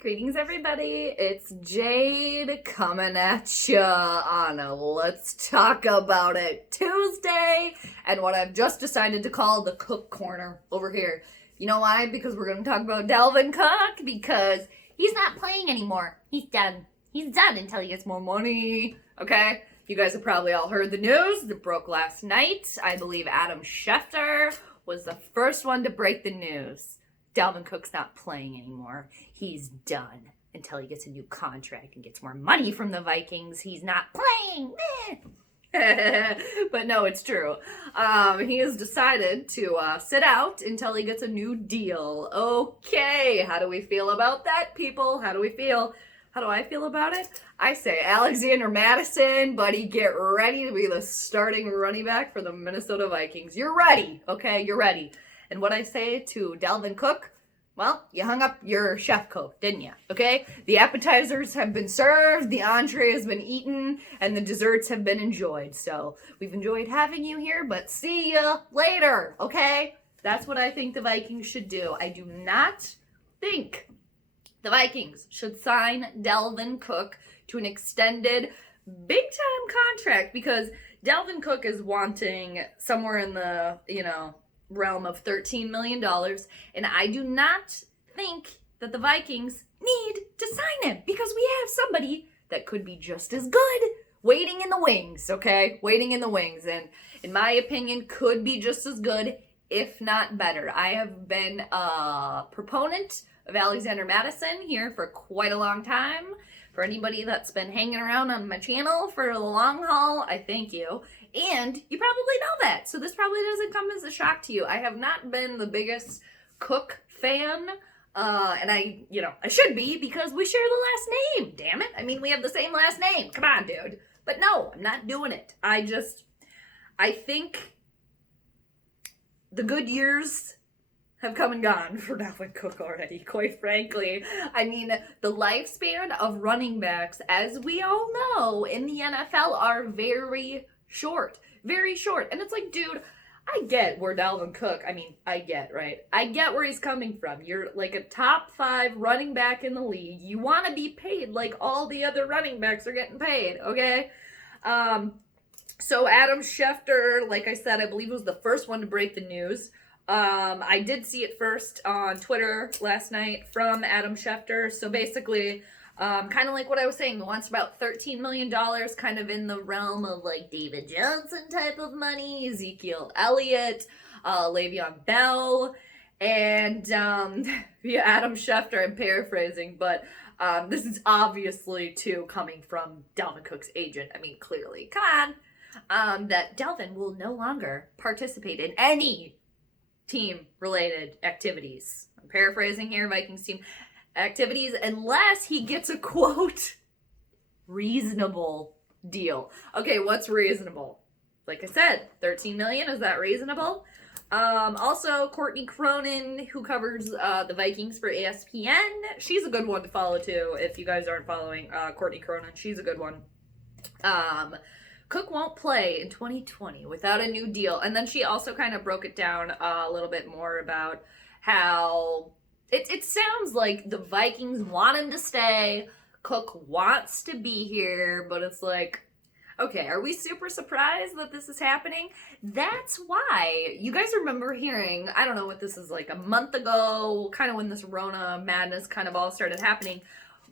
Greetings, everybody. It's Jade coming at ya on a Let's Talk About It Tuesday, and what I've just decided to call the Cook Corner over here. You know why? Because we're going to talk about Dalvin Cook, because he's not playing anymore. He's done. He's done until he gets more money. Okay? You guys have probably all heard the news that broke last night. I believe Adam Schefter was the first one to break the news. Dalvin Cook's not playing anymore. He's done until he gets a new contract and gets more money from the Vikings. He's not playing. But no, it's true. He has decided to sit out until he gets a new deal. Okay, how do we feel about that, people? How do we feel? How do I feel about it? I say Alexander Mattison, buddy, get ready to be the starting running back for the Minnesota Vikings. You're ready, okay? You're ready. And what I say to Dalvin Cook, well, you hung up your chef coat, didn't you? Okay? The appetizers have been served, the entree has been eaten, and the desserts have been enjoyed. So we've enjoyed having you here, but see you later, okay? That's what I think the Vikings should do. I do not think the Vikings should sign Dalvin Cook to an extended big-time contract because Dalvin Cook is wanting somewhere in the, realm of $13 million, and I do not think that the Vikings need to sign him because we have somebody that could be just as good waiting in the wings, okay? Waiting in the wings, and in my opinion, could be just as good, if not better. I have been a proponent of Alexander Mattison here for quite a long time. For anybody that's been hanging around on my channel for the long haul, I thank you. And you probably know that, so this probably doesn't come as a shock to you. I have not been the biggest Cook fan, and I should be because we share the last name, damn it. I mean, we have the same last name. Come on, dude. But no, I'm not doing it. I think the good years have come and gone for Dalvin Cook already, quite frankly. I mean, the lifespan of running backs, as we all know, in the NFL are very short. Very short. And it's like, dude, I get where Dalvin Cook, I get where he's coming from. You're like a top 5 running back in the league. You want to be paid like all the other running backs are getting paid, okay? So Adam Schefter, like I said, I believe was the first one to break the news. I did see it first on Twitter last night from Adam Schefter. So basically, kind of like what I was saying, he wants about $13 million, kind of in the realm of like David Johnson type of money, Ezekiel Elliott, Le'Veon Bell, and yeah, Adam Schefter, I'm paraphrasing, but this is obviously too coming from Dalvin Cook's agent. I mean, clearly, come on, that Dalvin will no longer participate in any team-related activities. I'm paraphrasing here, Vikings team activities, unless he gets a, quote, reasonable deal. Okay, what's reasonable? Like I said, $13 million, is that reasonable? Also, Courtney Cronin, who covers the Vikings for ESPN, she's a good one to follow too, if you guys aren't following Courtney Cronin. She's a good one. Cook won't play in 2020 without a new deal. And then she also kind of broke it down a little bit more about how it sounds like the Vikings want him to stay. Cook wants to be here, but it's like, okay, are we super surprised that this is happening? That's why. You guys remember hearing, I don't know what this is, like a month ago, kind of when this Rona madness kind of all started happening.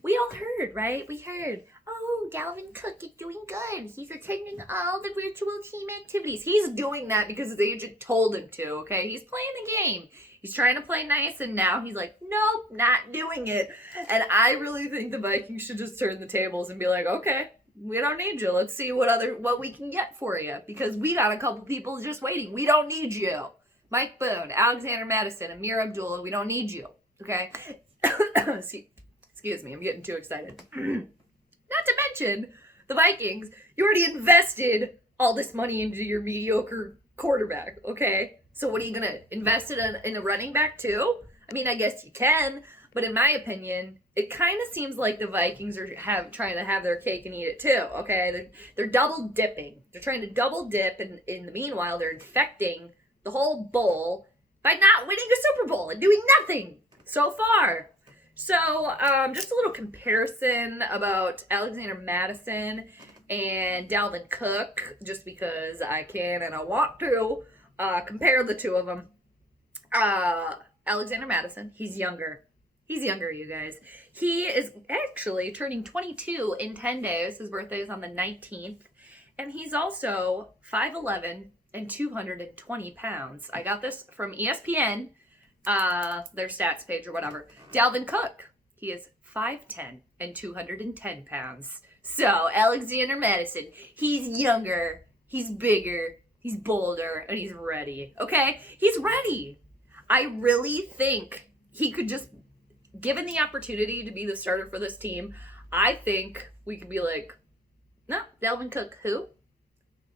We all heard, right? We heard, oh, Dalvin Cook is doing good. He's attending all the virtual team activities. He's doing that because his agent told him to, okay? He's playing the game. He's trying to play nice, and now he's like, nope, not doing it. And I really think the Vikings should just turn the tables and be like, okay, we don't need you. Let's see what we can get for you, because we got a couple people just waiting. We don't need you. Mike Boone, Alexander Mattison, Amir Abdullah, we don't need you, okay? Excuse me, I'm getting too excited. Not to mention, the Vikings, you already invested all this money into your mediocre quarterback, okay? So what are you going to invest in a running back too? I mean, I guess you can, but in my opinion, it kind of seems like the Vikings are trying to have their cake and eat it too, okay? They're double dipping. They're trying to double dip, and in the meanwhile, they're infecting the whole bowl by not winning a Super Bowl and doing nothing so far. So, just a little comparison about Alexander Madison and Dalvin Cook, just because I can and I want to compare the two of them. Alexander Madison, he's younger. He's younger, you guys. He is actually turning 22 in 10 days. His birthday is on the 19th. And he's also 5'11 and 220 pounds. I got this from ESPN, their stats page or whatever. Dalvin Cook, he is 5'10 and 210 pounds. So, Alexander Madison, he's younger, he's bigger, he's bolder, and he's ready. Okay? He's ready. I really think he could just, given the opportunity to be the starter for this team, I think we could be like, no, Dalvin Cook, who?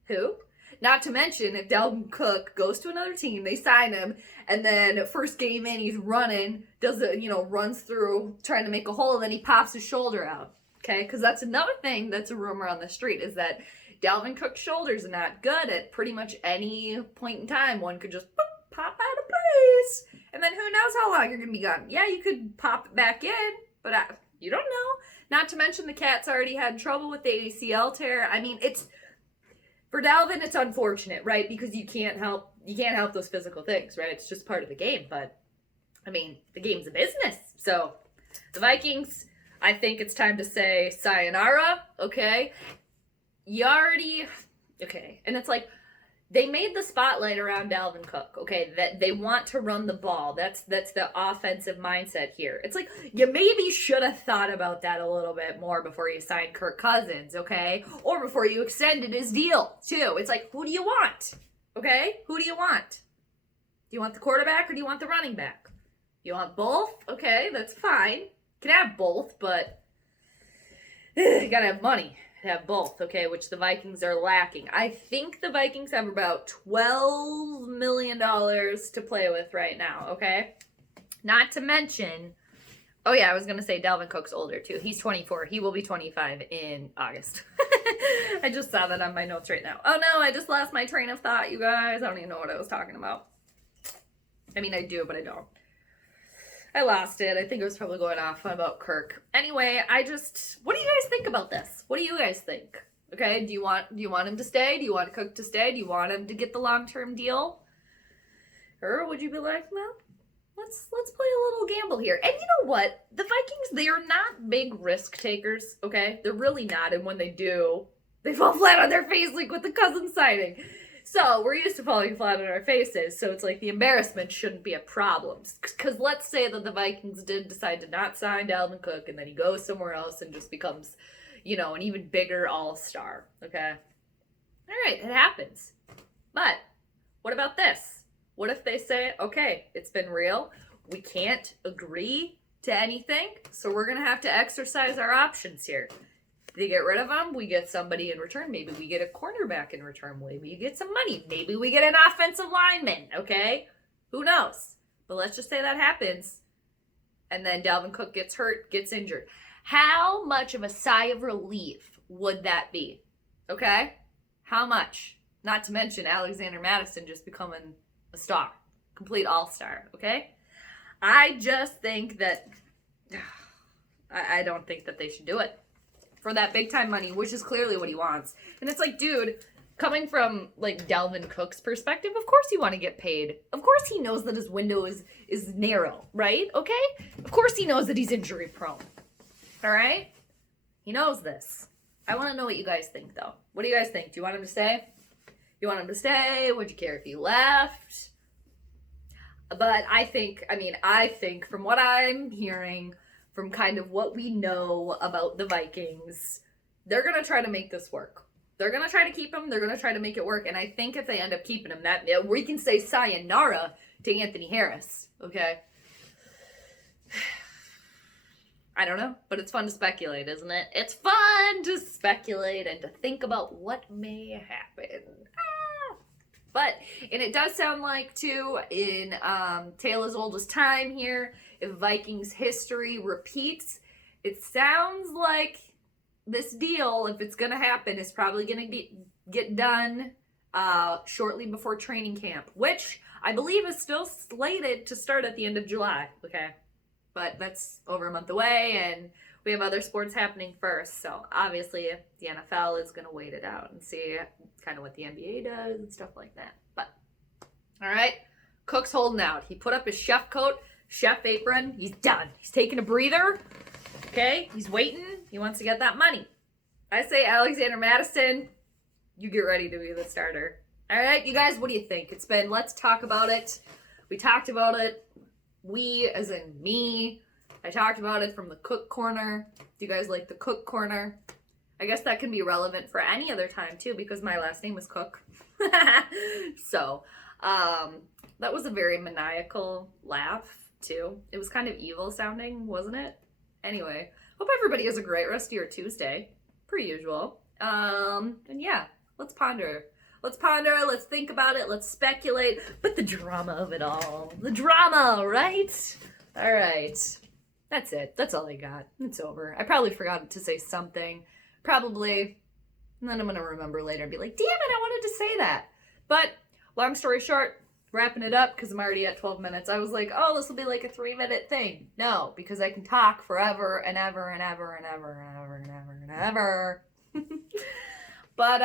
Who? Not to mention, if Dalvin Cook goes to another team, they sign him, and then first game in, he's running, runs through, trying to make a hole, and then he pops his shoulder out. Okay? Because that's another thing that's a rumor on the street, is that Dalvin Cook's shoulders are not good at pretty much any point in time. One could just pop out of place, and then who knows how long you're going to be gone. Yeah, you could pop it back in, but you don't know. Not to mention the cat's already had trouble with the ACL tear. I mean, for Dalvin, it's unfortunate, right? Because you can't help those physical things, right? It's just part of the game. But I mean, the game's a business. So the Vikings, I think it's time to say sayonara. Okay, okay, and it's like, they made the spotlight around Dalvin Cook, okay, that they want to run the ball. That's the offensive mindset here. It's like, you maybe should have thought about that a little bit more before you signed Kirk Cousins, okay? Or before you extended his deal, too. It's like, who do you want, okay? Who do you want? Do you want the quarterback or do you want the running back? You want both? Okay, that's fine. You can have both, but you gotta have money to have both, okay, which the Vikings are lacking. I think the Vikings have about $12 million to play with right now, okay? Not to mention, oh yeah, I was going to say Dalvin Cook's older too. He's 24. He will be 25 in August. I just saw that on my notes right now. Oh no, I just lost my train of thought, you guys. I don't even know what I was talking about. I mean, I do, but I don't. I lost it. I think it was probably going off about Kirk. Anyway, what do you guys think about this? What do you guys think? Okay, do you want him to stay? Do you want Cook to stay? Do you want him to get the long-term deal? Or would you be like, well, let's play a little gamble here. And you know what? The Vikings, they are not big risk takers, okay? They're really not, and when they do, they fall flat on their face like with the Cousins signing. So, we're used to falling flat on our faces, so it's like the embarrassment shouldn't be a problem. Because let's say that the Vikings did decide to not sign Dalvin Cook, and then he goes somewhere else and just becomes, an even bigger all-star, okay? Alright, it happens. But, what about this? What if they say, okay, it's been real, we can't agree to anything, so we're going to have to exercise our options here. They get rid of him, we get somebody in return. Maybe we get a cornerback in return. Maybe you get some money. Maybe we get an offensive lineman, okay? Who knows? But let's just say that happens. And then Dalvin Cook gets hurt, gets injured. How much of a sigh of relief would that be? Okay? How much? Not to mention Alexander Madison just becoming a star. Complete all-star, okay? I just think that... I don't think that they should do it. For that big time money, which is clearly what he wants. And it's like, dude, coming from like Dalvin Cook's perspective, of course you want to get paid. Of course he knows that his window is narrow, right? Okay? Of course he knows that he's injury prone. All right? He knows this. I want to know what you guys think, though. What do you guys think? Do you want him to stay? You want him to stay? Would you care if he left? But I think from what I'm hearing, from kind of what we know about the Vikings, they're going to try to make this work. They're going to try to keep him. They're going to try to make it work. And I think if they end up keeping him, that we can say sayonara to Anthony Harris. Okay? I don't know, but it's fun to speculate, isn't it? It's fun to speculate and to think about what may happen. And it does sound like, too, in tale as old as time here, if Vikings history repeats, it sounds like this deal, if it's going to happen, is probably going to get done shortly before training camp, which I believe is still slated to start at the end of July, okay? but that's over a month away, and we have other sports happening first. So obviously the NFL is going to wait it out and see kind of what the NBA does and stuff like that. But all right, Cook's holding out. He put up his chef coat, chef apron. He's done. He's taking a breather. Okay, he's waiting. He wants to get that money. I say Alexander Madison, you get ready to be the starter. All right, you guys, what do you think? Let's talk about it. We talked about it. We, as in me. I talked about it from the Cook corner. Do you guys like the Cook corner? I guess that can be relevant for any other time too, because my last name is Cook. So, that was a very maniacal laugh too. It was kind of evil sounding, wasn't it? Anyway, hope everybody has a great rest of your Tuesday, per usual. And yeah, let's ponder. Let's think about it, let's speculate, but the drama of it all. The drama, right? All right. That's it. That's all I got. It's over. I probably forgot to say something. Probably. And then I'm going to remember later and be like, damn it, I wanted to say that. But long story short, wrapping it up because I'm already at 12 minutes. I was like, oh, this will be like a 3-minute thing. No, because I can talk forever and ever and ever and ever and ever and ever and ever. But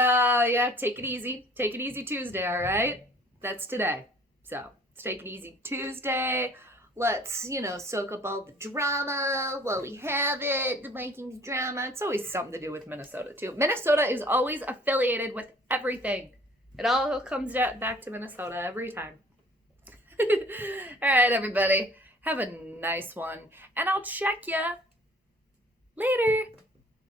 yeah, take it easy. Take it easy Tuesday, all right? That's today. So let's take it easy Tuesday. Let's, soak up all the drama while we have it. The Vikings drama. It's always something to do with Minnesota, too. Minnesota is always affiliated with everything. It all comes back to Minnesota every time. All right, everybody. Have a nice one. And I'll check ya later.